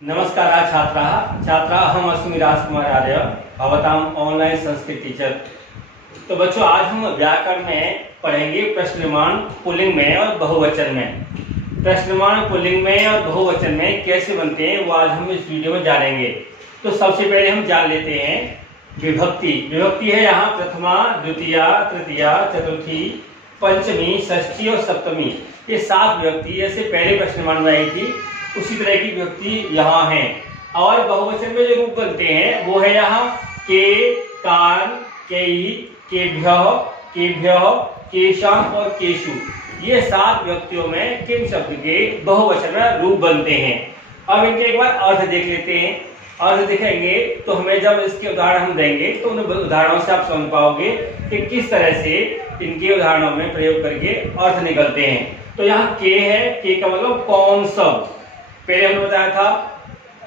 नमस्कार छात्रा हम अस्मि राजकुमार आर्य भवताम ऑनलाइन संस्कृत टीचर। तो बच्चों, आज हम व्याकरण में पढ़ेंगे प्रश्न निर्माण पुल्लिंग में और बहुवचन में। प्रश्न निर्माण पुल्लिंग में और बहुवचन में कैसे बनते हैं वो आज हम इस वीडियो में जानेंगे। तो सबसे पहले हम जान लेते हैं विभक्ति। विभक्ति है यहाँ प्रथमा, द्वितीया, तृतीया, चतुर्थी, पंचमी, षष्ठी और सप्तमी। ये 7 विभक्ति जैसे पहले प्रश्न निर्माण में आई थी उसी तरह की विभक्ति यहाँ है। और बहुवचन में जो रूप बनते हैं वो है यहाँ के, कान, केई, केभ्यः, केभ्यः, केशाम और केशु। ये 7 विभक्तियों में किन शब्द के बहुवचन में रूप बनते हैं। अब इनके एक बार अर्थ देख लेते हैं। अर्थ देखेंगे तो हमें जब इसके उदाहरण हम देंगे तो उन उदाहरणों से आप समझ पाओगे कि किस तरह से इनके उदाहरणों में प्रयोग करके अर्थ निकलते हैं। तो यहाँ के है, के का मतलब कौन सब। पहले हमने बताया था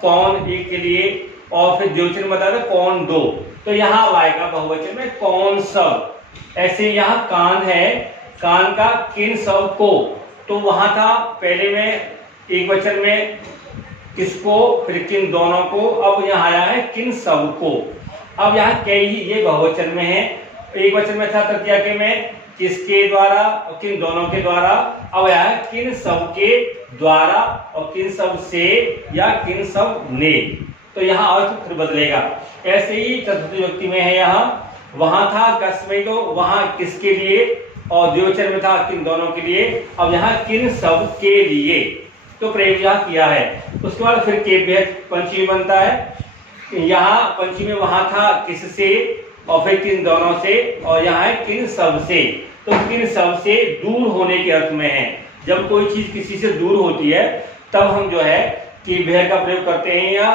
कौन एक के लिए, और फिर द्विवचन बताया था कौन दो। तो यहाँ आएगा बहुवचन में कौन सब। ऐसे यहाँ कान है, कान का किन सब को। तो वहां था पहले में एक वचन में किसको, फिर किन दोनों को। अब यहाँ आया है किन सब को। अब यहाँ कई ये बहुवचन में है। एक वचन में था तृतीया के में किसके द्वारा और किन दोनों के द्वारा। अब आया है किन सब के द्वारा और किन सब से या किन सब ने। तो यहाँ अर्थ फिर बदलेगा। ऐसे ही चतुर्थी विभक्ति में है यहाँ, वहां था कस्मै तो वहां किसके लिए, और द्विवचन में था किन दोनों के लिए। अब यहाँ किन सब के लिए तो प्रयोग यहाँ किया है। उसके बाद फिर के पंचमी बनता है। यहाँ पंचमी में वहां था किससे और फिर किन दोनों से, और यहाँ है किन सब से। तो किन सब से दूर होने के अर्थ में है। जब कोई चीज किसी से दूर होती है तब हम जो है कि भय का प्रयोग करते हैं या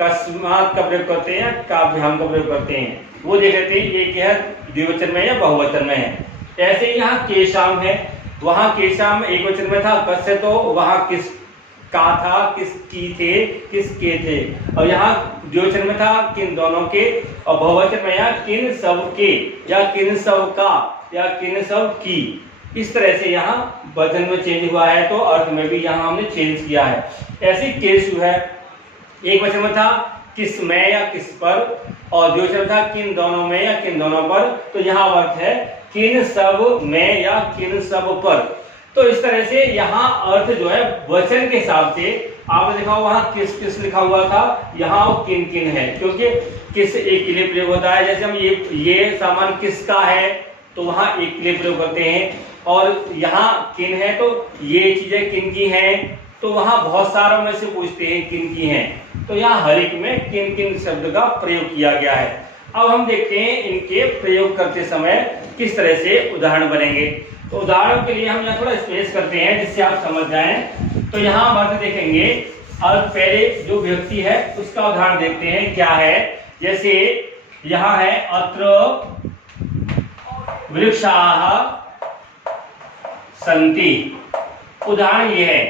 कस्मात का प्रयोग करते हैं या काभ्याम का प्रयोग करते हैं। वो देख लेते हैं ये क्या है, द्विवचन में या बहुवचन में है। ऐसे ही यहाँ केशाम है। वहां केशाम एक वचन में था कस्य, तो वहां किस का था, किसकी थे, किसके थे। और यहाँ द्विवचन में था किन दोनों के, और बहुवचन में यहाँ किन सब के या किन सब का या किन सब की। इस तरह से यहाँ वचन में चेंज हुआ है तो अर्थ में भी यहाँ हमने चेंज किया है। ऐसे केशु है। एक वचन में था किस में या किस पर, और द्विवचन में था किन दोनों में या किन दोनों पर। तो यहाँ अर्थ है किन सब में या किन सब पर। तो इस तरह से यहाँ अर्थ जो है वचन के हिसाब से आपने देखा वहां किस किस लिखा हुआ था, यहाँ वो किन किन है, क्योंकि किस एक के लिए प्रयोग होता है। जैसे हम ये सामान किसका है तो वहां एक के लिए प्रयोग करते हैं, और यहाँ किन है तो ये चीजें किन की हैं, तो वहां बहुत सारों में से पूछते हैं किन की हैं। तो यहाँ हर एक में किन किन शब्द का प्रयोग किया गया है। अब हम देखते हैं इनके प्रयोग करते समय किस तरह से उदाहरण बनेंगे। तो उदाहरण के लिए हम यहाँ थोड़ा स्पेस करते हैं जिससे आप समझ जाएं। तो यहाँ हम अर्थ देखेंगे। अर्थ पहले जो विभक्ति है उसका उदाहरण देखते हैं क्या है। जैसे यहाँ है अत्र वृक्षाः सन्ति। उदाहरण ये है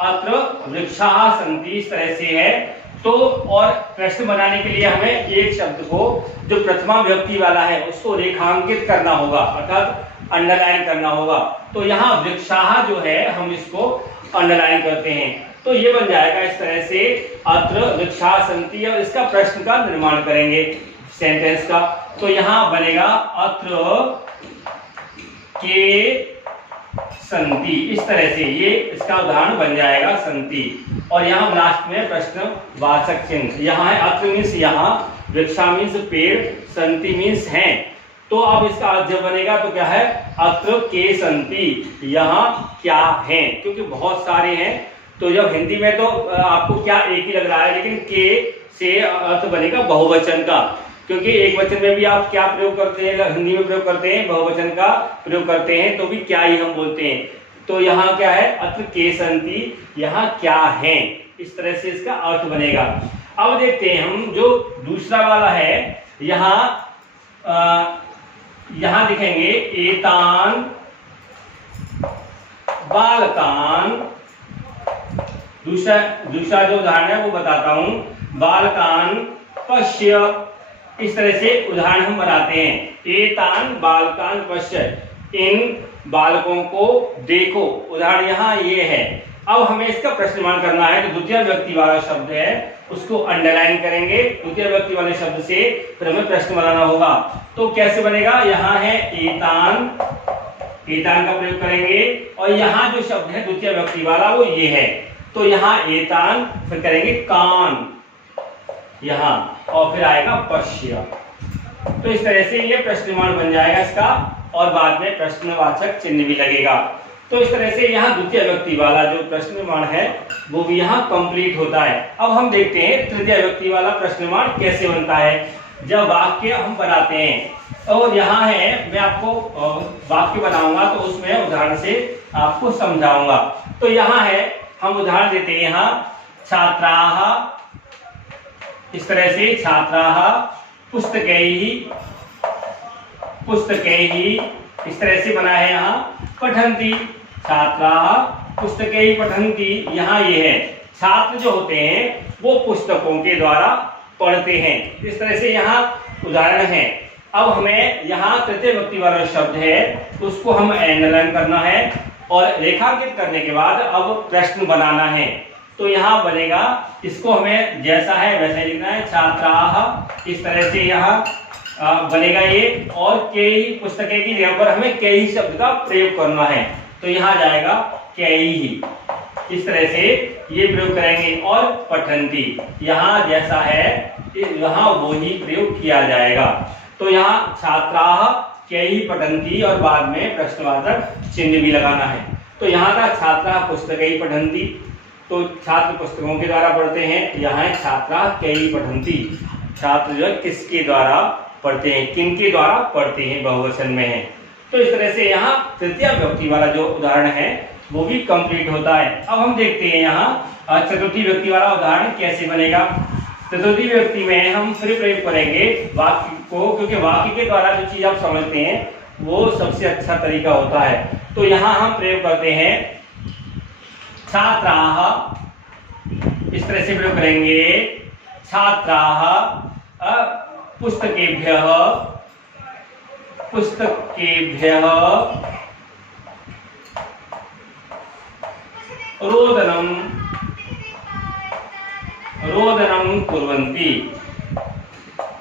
अत्र वृक्षाः सन्ति, इस तरह से है। तो और प्रश्न बनाने के लिए हमें एक शब्द को जो प्रथमा विभक्ति वाला है उसको रेखांकित करना होगा, अर्थात अंडरलाइन करना होगा। तो यहाँ वृक्षाः जो है हम इसको अंडरलाइन करते हैं। तो ये बन जाएगा इस तरह से अत्र वृक्षाः सन्ति, और इसका प्रश्न का निर्माण करेंगे सेंटेंस का। तो यहाँ बनेगा अत्र के संति, इस तरह से ये इसका उदाहरण बन जाएगा संति। और यहाँ लास्ट में प्रश्नवाचक चिन्ह। यहाँ है अत्र मीन्स यहाँ, वृक्षा मीन्स पेड़, संति मीन्स हैं। तो अब इसका अर्थ जब बनेगा तो क्या है, अत्र के संति, यहाँ क्या है, क्योंकि बहुत सारे हैं। तो जब हिंदी में तो आपको क्या एक ही लग रहा है, लेकिन के से अर्थ बनेगा बहुवचन का, क्योंकि एक वचन में भी आप क्या प्रयोग करते हैं, हिंदी में प्रयोग करते हैं, बहुवचन का प्रयोग करते हैं तो भी क्या ही हम बोलते हैं। तो यहाँ क्या है, अत्र के संति, यहाँ क्या है, इस तरह से इसका अर्थ बनेगा। अब देखते हैं हम जो दूसरा वाला है। यहाँ दिखेंगे एतान बालकान। दूसरा जो उदाहरण है वो बताता हूं। बालकान पश्य, इस तरह से उदाहरण हम बनाते हैं। एतान बालकान पश्य, इन बालकों को देखो। उदाहरण यहाँ ये है। अब हमें इसका प्रश्न निर्माण करना है, तो द्वितीय विभक्ति वाला शब्द है उसको अंडरलाइन करेंगे द्वितीय विभक्ति वाले शब्द से, फिर हमें प्रश्न बनाना होगा। तो कैसे बनेगा, यहाँ है एतान, एतान का प्रयोग करेंगे, और यहाँ जो शब्द है द्वितीय विभक्ति वाला वो ये है, तो यहाँ एतान, फिर करेंगे कान यहाँ, और फिर आएगा पश्य। तो इस तरह से ये प्रश्न निर्माण बन जाएगा इसका, और बाद में प्रश्नवाचक चिन्ह भी लगेगा। तो इस तरह से यहाँ द्वितीय विभक्ति वाला जो प्रश्न निर्माण है वो भी यहाँ कंप्लीट होता है। अब हम देखते हैं तृतीय विभक्ति वाला प्रश्न निर्माण कैसे बनता है। जब वाक्य हम बनाते हैं, तो यहाँ है, मैं आपको वाक्य बनाऊंगा तो उसमें उदाहरण से आपको समझाऊंगा। तो यहाँ है, हम उदाहरण देते हैं, यहाँ छात्राः, इस तरह से छात्राः पुस्तकैः, पुस्तकैः इस तरह से बना है। यहाँ पठन्ति, छात्राः पुस्तकैः पठन्ति, यहाँ ये है, छात्र जो होते हैं वो पुस्तकों के द्वारा पढ़ते हैं। इस तरह से यहाँ उदाहरण है। अब हमें यहाँ तृतीय विभक्ति वाला शब्द है उसको हम अंडरलाइन करना है, और रेखांकित करने के बाद अब प्रश्न बनाना है। तो यहाँ बनेगा, इसको हमें जैसा है वैसा ही लिखना है, छात्राः, इस तरह से यहाँ बनेगा ये, और कई पुस्तकें की जगह पर हमें कई शब्द का प्रयोग करना है, तो यहाँ जाएगा कई, इस तरह से ये प्रयोग करेंगे। और पठन्ति, यहाँ जैसा है यहाँ वो ही प्रयोग किया जाएगा। तो यहाँ छात्राः कई पठन्ति, और बाद में प्रश्नवाचक चिन्ह भी लगाना है। तो यहाँ का छात्राः पुस्तकैः पठन्ति, तो छात्र पुस्तकों के द्वारा पढ़ते हैं, यहाँ है छात्राः कई पठन्ति, छात्र जो है किसके द्वारा पढ़ते हैं, किनके द्वारा पढ़ते हैं, बहुवचन में है। तो इस तरह से यहाँ तृतीय विभक्ति वाला जो उदाहरण है वो भी कंप्लीट होता है। अब हम देखते हैं यहाँ चतुर्थी विभक्ति वाला उदाहरण कैसे बनेगा। चतुर्थी विभक्ति में हम फिर प्रयोग करेंगे वाक्य को, क्योंकि वाक्य के द्वारा जो चीज आप समझते हैं वो सबसे अच्छा तरीका होता है। तो यहाँ हम प्रयोग करते हैं छात्राः, इस तरह से प्रयोग करेंगे, छात्राः पुस्तकेभ्यः, पुस्तकेभ्यः रोदनं, रोदनं कुर्वन्ति,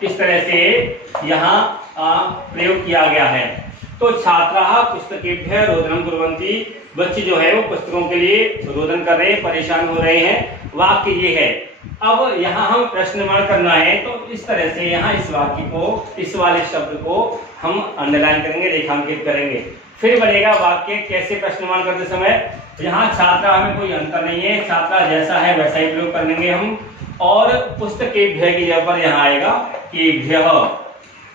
इस तरह से यहाँ प्रयोग किया गया है। तो छात्राः पुस्तकेभ्यः रोदनं कुर्वन्ति, बच्चे जो है वो पुस्तकों के लिए रोदन कर रहे हैं, परेशान हो रहे हैं, वाक्य ये है। अब यहाँ हम प्रश्न निर्माण करना है, तो इस तरह से यहाँ इस वाक्य को, इस वाले शब्द को हम अंडरलाइन करेंगे, रेखांकित करेंगे। फिर बनेगा वाक्य कैसे प्रश्न निर्माण करते समय, यहाँ छात्रा में कोई अंतर नहीं है, छात्रा जैसा है वैसा ही प्रयोग करेंगे हम, और पुस्तकेभ्यः की जगह पर यहाँ आएगा केभ्यः,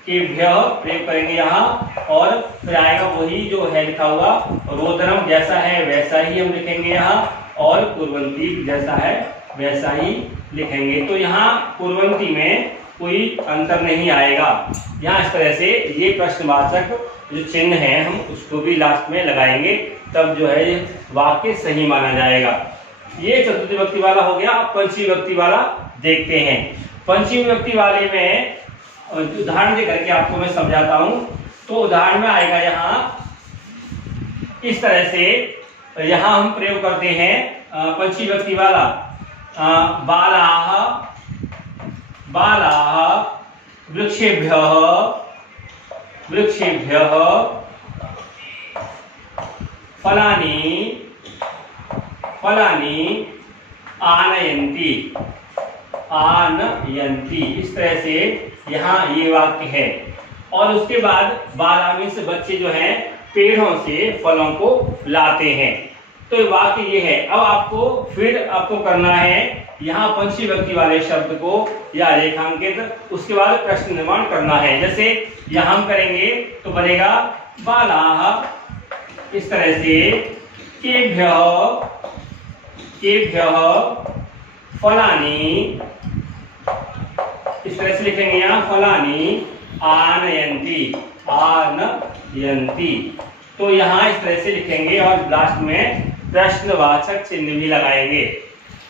केभ्यः प्रयोग करेंगे यहाँ, और फिर आएगा वही जो है लिखा हुआ, रोदनम जैसा है वैसा ही हम लिखेंगे यहाँ, और कुर्वन्ति जैसा है वैसा ही लिखेंगे। तो यहाँ कुर्वन्ति में कोई अंतर नहीं आएगा। यहाँ इस तरह से ये प्रश्नवाचक जो चिन्ह है हम उसको भी लास्ट में लगाएंगे, तब जो है वाक्य सही माना जाएगा। ये चतुर्थी विभक्ति वाला हो गया। अब पंचमी विभक्ति वाला देखते हैं। पंचमी विभक्ति वाले में उदाहरण दे करके आपको मैं समझाता हूं। तो उदाहरण में आएगा यहाँ इस तरह से, यहाँ हम प्रयोग करते हैं पंचमी विभक्ति वाला, बालाः, बालाः वृक्षेभ्यः, वृक्षेभ्यः फलानि, फलानि आनयन्ति, आनयन्ति, इस तरह से यहाँ ये वाक्य है। और उसके बाद बालामी से बच्चे जो हैं पेड़ों से फलों को लाते हैं। तो वाक्य ये है। अब आपको फिर आपको करना है यहाँ पंचमी विभक्ति वाले शब्द को या रेखांकित, उसके बाद प्रश्न निर्माण करना है। जैसे यहाँ हम करेंगे तो बनेगा बालाः, इस तरह से केभ्यः, केभ्यः फलानि, इस तरह से लिखेंगे यहाँ फलानि आनयन्ति, आनयन्ति। तो यहाँ इस तरह से लिखेंगे और लास्ट में प्रश्नवाचक चिन्ह भी लगाएंगे।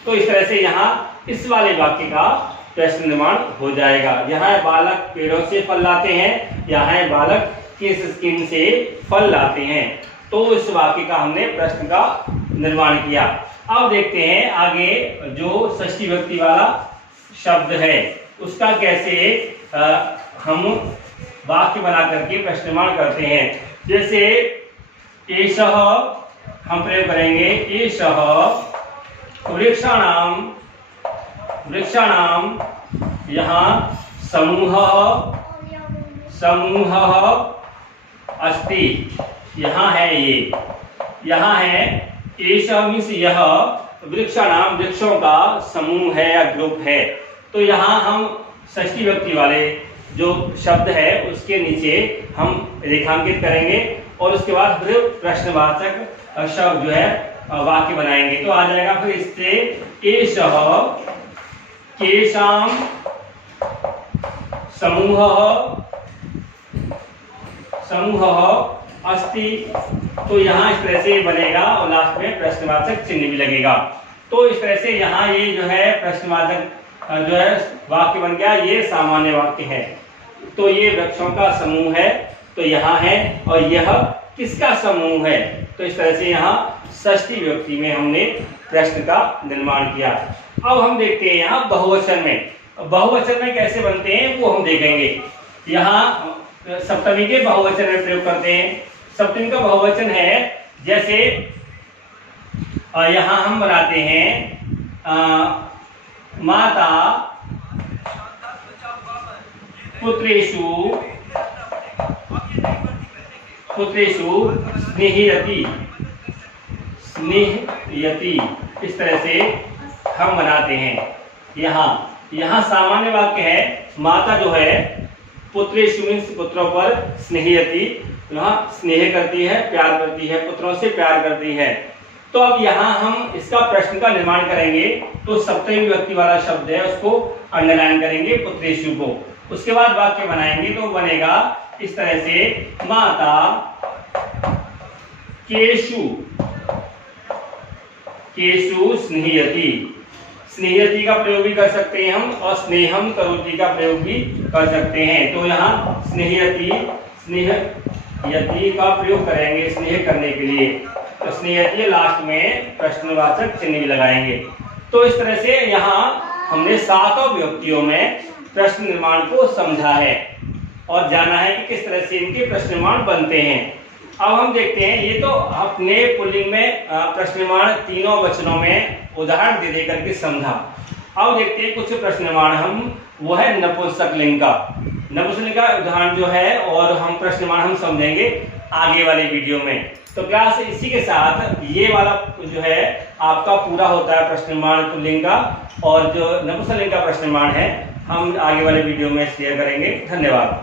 तो इस तरह से यहाँ इस वाले वाक्य का प्रश्न निर्माण हो जाएगा। यहाँ बालक पेड़ों से फल लाते हैं, यहाँ बालक किस स्किन से फल लाते हैं। तो इस वाक्य का हमने प्रश्न का निर्माण किया। अब देखते हैं आगे जो षष्ठी विभक्ति वाला शब्द है उसका कैसे हम वाक्य बना करके प्रश्न निर्माण करते हैं। जैसे एषः हम प्रयोग करेंगे, एषः वृक्षाणाम यहाँ समूहः अस्ति, यहाँ है ये, यहाँ है एषः मीन्स यह, वृक्षाणाम वृक्षों का समूह है या ग्रुप है। तो यहाँ हम षष्ठी विभक्ति वाले जो शब्द है उसके नीचे हम रेखांकित करेंगे और उसके बाद फिर प्रश्नवाचक शब्द जो है वाक्य बनाएंगे। तो आ जाएगा फिर इससे एषः केषां समूहः अस्ति। तो यहाँ इस तरह से बनेगा और लास्ट में प्रश्नवाचक चिन्ह भी लगेगा। तो इस तरह से यहाँ ये जो है प्रश्नवाचक जो है वाक्य बन गया, ये सामान्य वाक्य है। तो ये वृक्षों का समूह है, तो यहाँ है, और यह किसका समूह है। तो इस तरह से यहाँ षष्ठी विभक्ति में हमने प्रश्न का निर्माण किया। अब हम देखते हैं यहाँ बहुवचन में, बहुवचन में कैसे बनते हैं वो हम देखेंगे। यहाँ सप्तमी के बहुवचन में प्रयोग करते हैं। सप्तमी का बहुवचन है, जैसे यहाँ हम बनाते हैं माता पुत्रेषु स्नेहयति, इस तरह से हम बनाते हैं। यहाँ सामान्य वाक्य है, माता जो है पुत्रेषु मीन्स पुत्रों पर, स्नेहयति यहाँ स्नेह करती है, प्यार करती है, पुत्रों से प्यार करती है। तो अब यहाँ हम इसका प्रश्न का निर्माण करेंगे। तो सप्तमी विभक्ति वाला शब्द है उसको अंडरलाइन करेंगे, पुत्रेषु को। उसके बाद वाक्य बनाएंगे तो बनेगा इस तरह से, माता केषु स्नेहयति। स्नेहयति का प्रयोग भी कर सकते हैं हम, और स्नेहम करोति का प्रयोग भी कर सकते हैं। तो यहाँ स्नेहयति का प्रयोग करेंगे स्नेह करने के लिए, तो स्नेहयति लास्ट में प्रश्नवाचक चिन्ह भी लगाएंगे। तो इस तरह से यहाँ हमने 7 विभक्तियों में प्रश्न निर्माण को समझा है और जाना है कि किस तरह से इनके प्रश्न निर्माण बनते हैं। अब हम देखते हैं, ये तो अपने पुल्लिंग में प्रश्न निर्माण तीनों वचनों में उदाहरण दे करके समझा। अब देखते हैं कुछ प्रश्न निर्माण हम, वो है नपुंसकलिंग का। नपुंसकलिंग का उदाहरण जो है और हम प्रश्न निर्माण हम समझेंगे आगे वाले वीडियो में। तो क्लास इसी के साथ ये वाला जो है आपका पूरा होता है प्रश्न निर्माण पुल्लिंग का, और जो नपुंसकलिंग का प्रश्न निर्माण है हम आगे वाले वीडियो में शेयर करेंगे। धन्यवाद।